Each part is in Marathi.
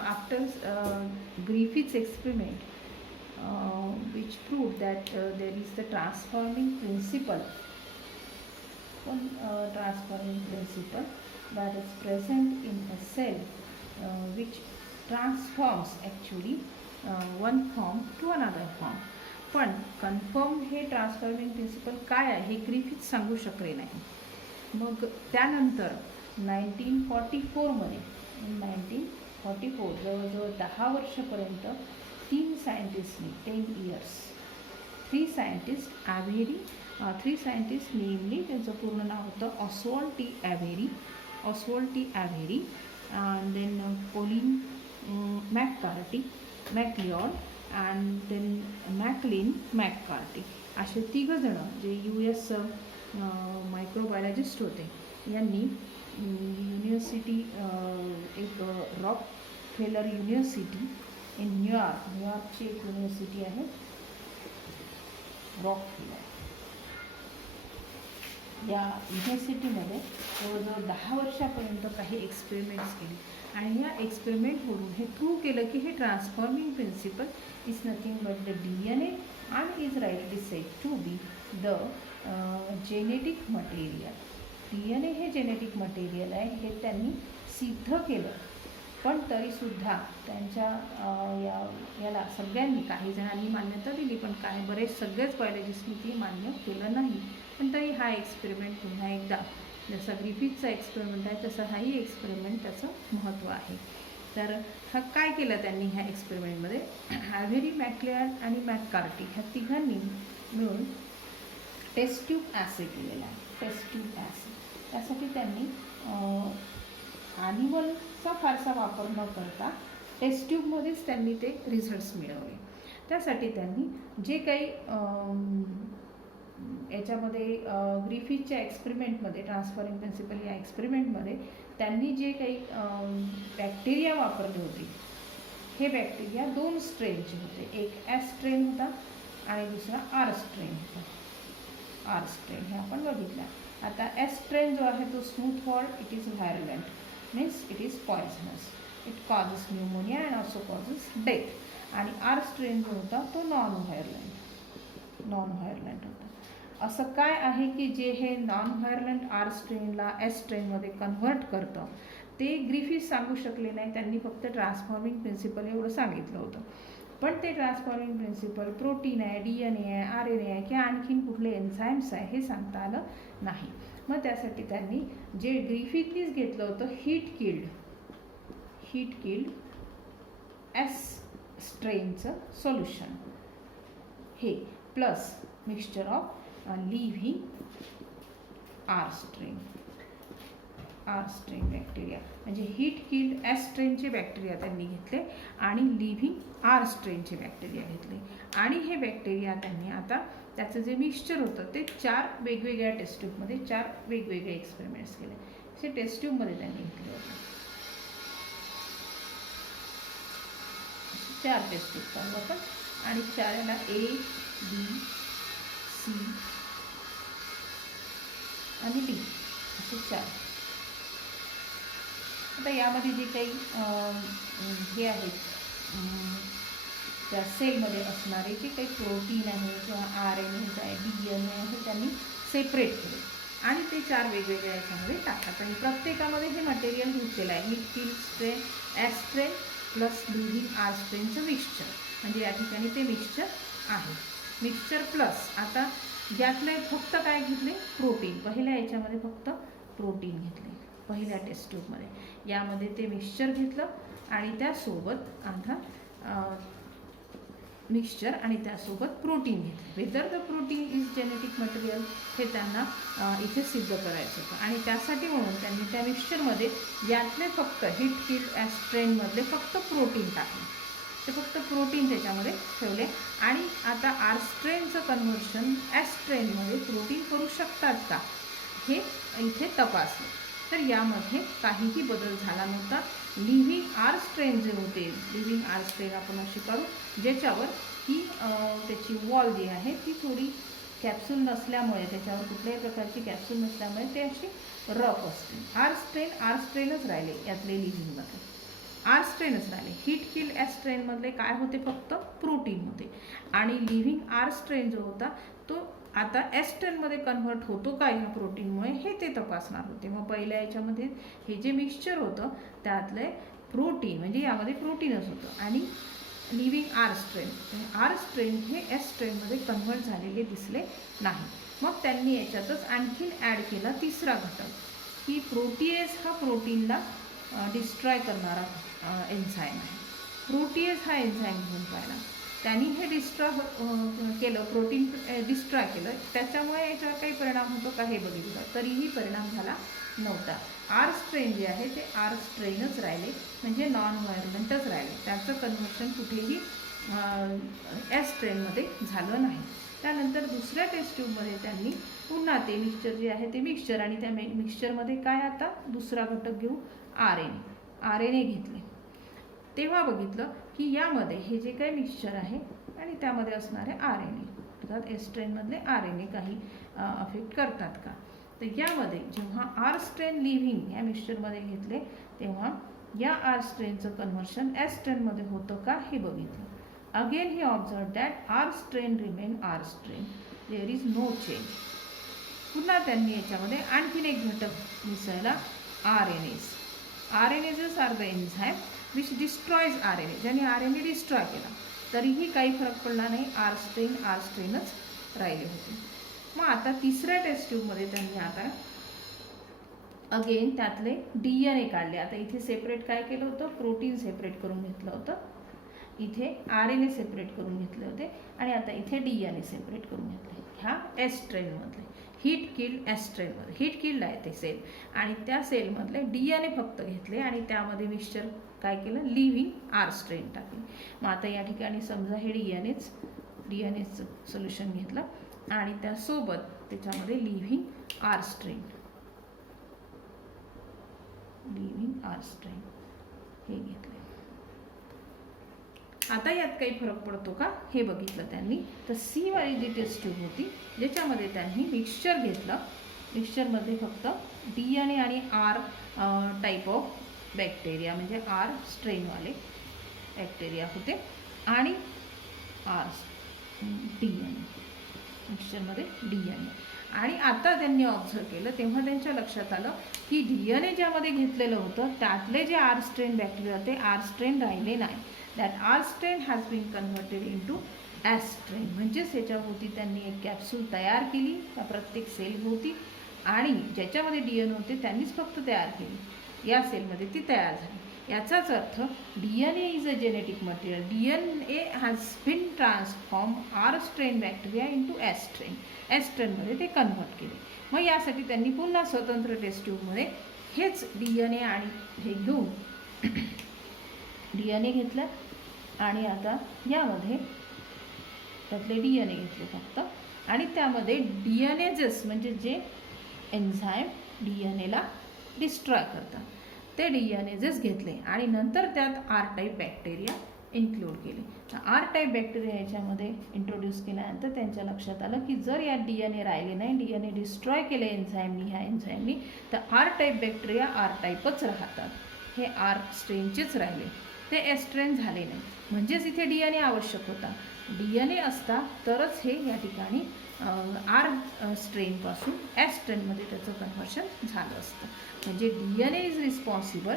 after Griffith's experiment, which proved that there is the transforming principle, transforming principle that is present in a cell, which transforms actually one form to another form. पण कन्फर्म हे ट्रान्सफॉर्मिंग प्रिन्सिपल काय आहे हे ग्रिफिथ सांगू शकले नाही. मग त्यानंतर 1944मध्ये 1944 जवळजवळ 10 वर्षापर्यंत 3 सायंटिस्टनी 10 years 3 scientist three scientist namely, त्यांचं पूर्ण नाव होतं Oswald T Avery and then Colin McLeod and then Maclean McCarthy असे तिघंजणं जे US मायक्रोबायोलॉजिस्ट होते यांनी युनिव्हर्सिटी एक रॉकफेलर युनिव्हर्सिटी इन न्यूयॉर्कची एक युनिव्हर्सिटी आहे रॉकफेलर, या युनिव्हर्सिटीमध्ये जवळजवळ 10 वर्षापर्यंत काही एक्सपेरिमेंट्स केले आणि या एक्सपेरिमेंटवरून हे प्रूव्ह केलं की हे transforming principle is nothing but the DNA and is rightly said to be the genetic material. DNA हे जेनेटिक मटेरियल आहे हे त्यांनी सिद्ध केलं. पण तरीसुद्धा त्यांच्या याला सगळ्यांनी, काही जणांनी मान्यता दिली पण काही बरेच सगळेच बायोलॉजिस्टनी ती मान्य केलं नाही. पण तरी हा एक्सपेरिमेंट पुन्हा एकदा जसा ग्रिफिथचा एक्सपेरिमेंट आहे तसं हाही एक्सपेरिमेंट त्याचं महत्त्व आहे. तर हा काय केलं त्यांनी ह्या एक्सपेरिमेंटमध्ये, ॲव्हेरी, मॅक्लेअर्ड आणि मॅककार्टी ह्या तिघांनी मिळून टेस्ट ट्यूब ॲसे केलेला आहे. टेस्ट ट्यूब ॲसे त्यासाठी त्यांनी ॲनिमलचा फारसा वापर न करता टेस्ट ट्यूबमध्येच त्यांनी ते रिझल्ट्स मिळवले. त्यासाठी त्यांनी जे काही याच्यामध्ये ग्रिफिथच्या एक्सपेरिमेंटमध्ये ट्रान्सफॉर्मिंग प्रिन्सिपल या एक्सपेरिमेंटमध्ये त्यांनी जे काही बॅक्टेरिया वापरले होते हे बॅक्टेरिया 2 स्ट्रेनचे होते. एक S स्ट्रेन होता आणि दुसरा R स्ट्रेन होता. R स्ट्रेन हे आपण बघितला. आता S स्ट्रेन जो आहे तो smooth for it is virulent, means it is poisonous, it causes pneumonia and also causes death. आणि R स्ट्रेन जो होता तो नॉन व्हायरलंट होता. असं काय आहे की जे हे नॉन व्हायरलंट R स्ट्रेनला S स्ट्रेनमध्ये कन्व्हर्ट करतं ते ग्रिफिथ सांगू शकले नाही. त्यांनी फक्त ट्रान्सफॉर्मिंग प्रिन्सिपल एवढं सांगितलं होतं. पण ते ट्रान्सफॉर्मिंग प्रिन्सिपल प्रोटीन आहे, DNA आहे, RNA आहे किंवा आणखीन कुठले एन्झाईम्स आहे हे सांगता आलं नाही. मग त्यासाठी त्यांनी जे ग्रिफिथनीच घेतलं होतं हीट किल्ड S स्ट्रेनचं सोल्युशन हे plus mixture of living R strain bacteria, म्हणजे हीट किल्ड S स्ट्रेनचे बॅक्टेरिया त्यांनी घेतले आणि लिव्हिंग R स्ट्रेनचे बॅक्टेरिया घेतले. आणि हे बॅक्टेरिया त्यांनी आता त्याचं जे मिक्सचर होतं ते 4 वेगवेगळ्या टेस्ट ट्यूबमध्ये 4 वेगवेगळे एक्सपेरिमेंट्स केले. ते टेस्ट ट्यूबमध्ये त्यांनी घेतले होते. 4 टेस्ट ट्यूब पाहू आपण आणि 4ला A, B, C आणि D असे 4. आता यामध्ये जे काही हे आहेत त्या सेलमध्ये असणारे जे काही प्रोटीन आहे किंवा RNA आहे, DNA आहे त्यांनी सेपरेट केले आणि ते 4 वेगवेगळ्या याच्यामध्ये टाकतात. आणि प्रत्येकामध्ये हे मटेरियल यूज केलं आहे. Heat killed strain S strain plus living R स्ट्रेनचं मिक्सचर, म्हणजे या ठिकाणी ते मिक्सचर आहे. मिक्सचर प्लस आता यातले फक्त काय घेतले, प्रोटीन. पहिल्या याच्यामध्ये फक्त प्रोटीन घेतले पहिल्या टेस्ट ट्यूबमध्ये. यामध्ये ते मिक्सचर घेतलं आणि त्यासोबत आता मिक्सचर आणि त्यासोबत प्रोटीन घेतले. Whether the protein is genetic material हे त्यांना इथे सिद्ध करायचं होतं. आणि त्यासाठी म्हणून त्यांनी त्या मिक्सचरमध्ये यातले फक्त हीट किल्ड S स्ट्रेनमधले फक्त प्रोटीन टाकले. ते फक्त प्रोटीन त्याच्यामध्ये ठेवले आणि आता R स्ट्रेनचं कन्व्हर्शन S स्ट्रेनमध्ये प्रोटीन करू शकतात का हे इथे तपासलं. तर यामध्ये काहीही बदल झाला नव्हता. लिव्हिंग R स्ट्रेन जे होते, लिव्हिंग R स्ट्रेन आपण अशी काढू ज्याच्यावर ही त्याची वॉल जी आहे ती थोडी कॅप्सूल नसल्यामुळे, त्याच्यावर कुठल्याही प्रकारची कॅप्सूल नसल्यामुळे ते अशी रफ असते. R स्ट्रेनच राहिले यातले लिव्हिंगमध्ये. आर स्ट्रेनच राहिले. हीट किल एस स्ट्रेनमधले काय होते, फक्त प्रोटीन होते. आणि लिव्हिंग आर स्ट्रेन जो होता तो आता एस स्ट्रेनमध्ये कन्व्हर्ट होतो का ह्या प्रोटीनमुळे, हे ते तपासणार होते. मग पहिल्या याच्यामध्ये हे जे मिक्सचर होतं त्यातले प्रोटीन, म्हणजे यामध्ये प्रोटीनच होतं, आणि living R strain, R strain हे एस स्ट्रेनमध्ये कन्व्हर्ट झालेले दिसले नाही. मग त्यांनी याच्यातच आणखीन ॲड केला तिसरा घटक, की प्रोटीएज हा प्रोटीनला डिस्ट्रॉय करणारा एन्झाईम आहे. प्रोटीएज हा एन्झाईम घेऊन पाहिला, त्यांनी हे डिस्ट्रॉय केलं, प्रोटीन डिस्ट्रॉय केलं, त्याच्यामुळे याच्यावर काही परिणाम होतो का हे बघितलं, तरीही परिणाम झाला नव्हता. आर स्ट्रेन जे आहे ते आर स्ट्रेनच राहिले, म्हणजे नॉन व्हायरलेंटच राहिले, त्याचं कन्व्हर्शन कुठेही एस स्ट्रेनमध्ये झालं नाही. त्यानंतर दुसऱ्या टेस्ट ट्यूबमध्ये त्यांनी पुन्हा ते मिक्सचर जे आहे ते मिक्सचर, आणि त्या मिक्सचरमध्ये काय आता दुसरा घटक घेऊ, आर एन ए घेतले. तेव्हा बघितलं की यामध्ये हे जे काही मिक्सचर आहे आणि त्यामध्ये असणारे आर एन ए, अर्थात एस स्ट्रेनमधले आर एन ए काही अफेक्ट करतात का, तर यामध्ये जेव्हा आर स्ट्रेन लिव्हिंग या मिक्सचरमध्ये घेतले तेव्हा या आर स्ट्रेनचं कन्व्हर्शन एस स्ट्रेनमध्ये होतं का हे बघितलं. Again he observe that R strain remain R strain, there is no change. पुन्हा त्यांनी याच्यामध्ये आणखीन एक घटक मिसळला, RNase. RNases are the enzyme which destroys R N A, ज्याने आर एन ए डिस्ट्रॉय केला, तरीही काही फरक पडला नाही, आर स्ट्रेनच राहिले होते. मग आता तिसऱ्या टेस्ट ट्यूबमध्ये त्यांनी आता अगेन त्यातले डी एन ए काढले. आता इथे सेपरेट काय केलं होतं, प्रोटीन सेपरेट करून घेतलं होतं, इथे आर एन ए सेपरेट करून घेतले होते, आणि आता इथे डी एन ए सेपरेट करून घेतले. ह्या एस स्ट्रेनमधले हीट किल्ड एस स्ट्रेनमध्ये, हीट किल्ड आहे ते सेल, आणि त्या सेलमधले डी एन ए फक्त घेतले आणि त्यामध्ये मिक्सचर काय केलं, लिव्हिंग आर स्ट्रेन टाकले. मग आता या ठिकाणी समजा हे डी एन एचं सोल्युशन घेतलं आणि त्यासोबत त्याच्यामध्ये लिव्हिंग आर स्ट्रेन हे घेतले. आता यात काही फरक पडतो का हे बघितलं त्यांनी. तर सी वाली जी टेस्ट ट्यूब होती ज्याच्यामध्ये त्यांनी मिक्सचर घेतलं, मिक्सचरमध्ये फक्त डी एन ए आणि आर टाईप ऑफ बॅक्टेरिया, म्हणजे आर स्ट्रेनवाले बॅक्टेरिया होते, आणि आर डी एन ए, मिक्सचरमध्ये डी एन ए. आणि आता त्यांनी ऑब्झर्व केलं तेव्हा त्यांच्या लक्षात आलं की डी एन ए ज्यामध्ये घेतलेलं होतं त्यातले जे आर स्ट्रेन बॅक्टेरिया होते, आर स्ट्रेन राहिले नाही. That R strain has been converted into S strain, म्हणजेच याच्याभोवती त्यांनी एक कॅप्सूल तयार केली त्या प्रत्येक सेलभोवती, आणि ज्याच्यामध्ये डी एन ए होते त्यांनीच फक्त तयार केली, या सेलमध्ये ती तयार झाली. याचाच अर्थ D N A is a genetic material, D N A has been transform R strain bacteria into S strain, S स्ट्रेनमध्ये ते कन्व्हर्ट केले. मग यासाठी त्यांनी पुन्हा स्वतंत्र taste ट्यूबमध्ये H D N A आणि हे घेऊन डी एन ए घेतलं, आणि आता यामध्ये त्यातले डी एन ए घेतले फक्त, आणि त्यामध्ये डी एन एजेस म्हणजे जे एन्झाईम डी एन एला डिस्ट्रॉय करतात ते डी एन एजेस घेतले, आणि नंतर त्यात आर टाईप बॅक्टेरिया इन्क्लूड केले. तर आर टाईप बॅक्टेरिया याच्यामध्ये इंट्रोड्यूस केल्यानंतर त्यांच्या लक्षात आलं की जर यात डी एन ए राहिले नाही, डी एन ए डिस्ट्रॉय केले एन्झाईमनी, ह्या एन्झाईमनी, तर आर टाईप बॅक्टेरिया आर टाईपच राहतात, हे आर स्ट्रेनचेच राहिले, ते एस स्ट्रेन झाले नाही. म्हणजेच इथे डी एन ए आवश्यक होता, डी एन ए असता तरच हे या ठिकाणी आर स्ट्रेनपासून एस स्ट्रेनमध्ये त्याचं कन्व्हर्शन झालं असतं. म्हणजे D N A is responsible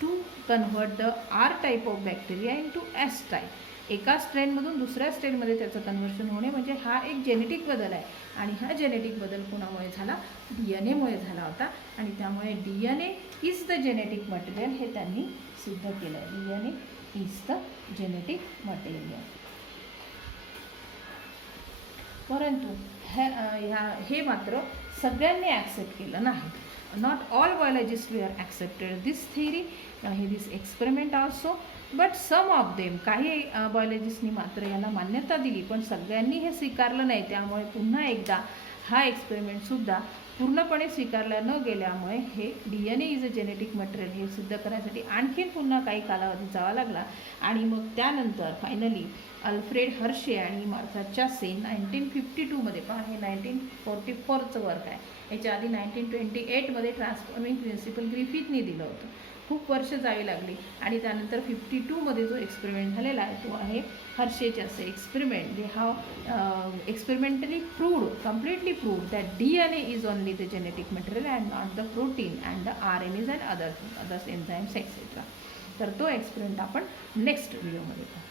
to convert the R type of bacteria in to S type. एका स्ट्रेनमधून दुसऱ्या स्ट्रेनमध्ये त्याचं कन्व्हर्शन होणे म्हणजे हा एक जेनेटिक बदल आहे, आणि हा जेनेटिक बदल कोणामुळे झाला, डी एन एमुळे झाला होता, आणि त्यामुळे D N A is the genetic material हे त्यांनी सिद्ध केलं. D N A is the genetic material. परंतु हे मात्र सगळ्यांनी ॲक्सेप्ट केलं नाही. Not all biologists were accepted this theory, this experiment also, but some of them, काही बायोलॉजिस्टनी मात्र याला मान्यता दिली, पण सगळ्यांनी हे स्वीकारलं नाही. त्यामुळे पुन्हा एकदा हा एक्सपेरिमेंटसुद्धा पूर्णपणे स्वीकारला न गेल्यामुळे हे D N A is a genetic material हे सिद्ध करण्यासाठी आणखीन पुन्हा काही कालावधी जावा लागला, आणि मग त्यानंतर फायनली अल्फ्रेड हर्शे आणि मार्था चासे 1952मध्ये, पहा हे 1944चं वर्क आहे, याच्या आधी 1928मध्ये ट्रान्सफॉर्मिंग प्रिन्सिपल ग्रिफिथनी दिलं होतं. खूप वर्ष जावी लागली आणि त्यानंतर 52मध्ये जो एक्सपेरिमेंट झालेला आहे तो आहे हर्शेचे असे एक्सपेरिमेंट जे have experimentally proved, completely proved that DNA is only the genetic material and not the protein and the RNAs and others enzymes etcetera. तर तो एक्सपेरिमेंट आपण नेक्स्ट व्हिडिओमध्ये पाहू.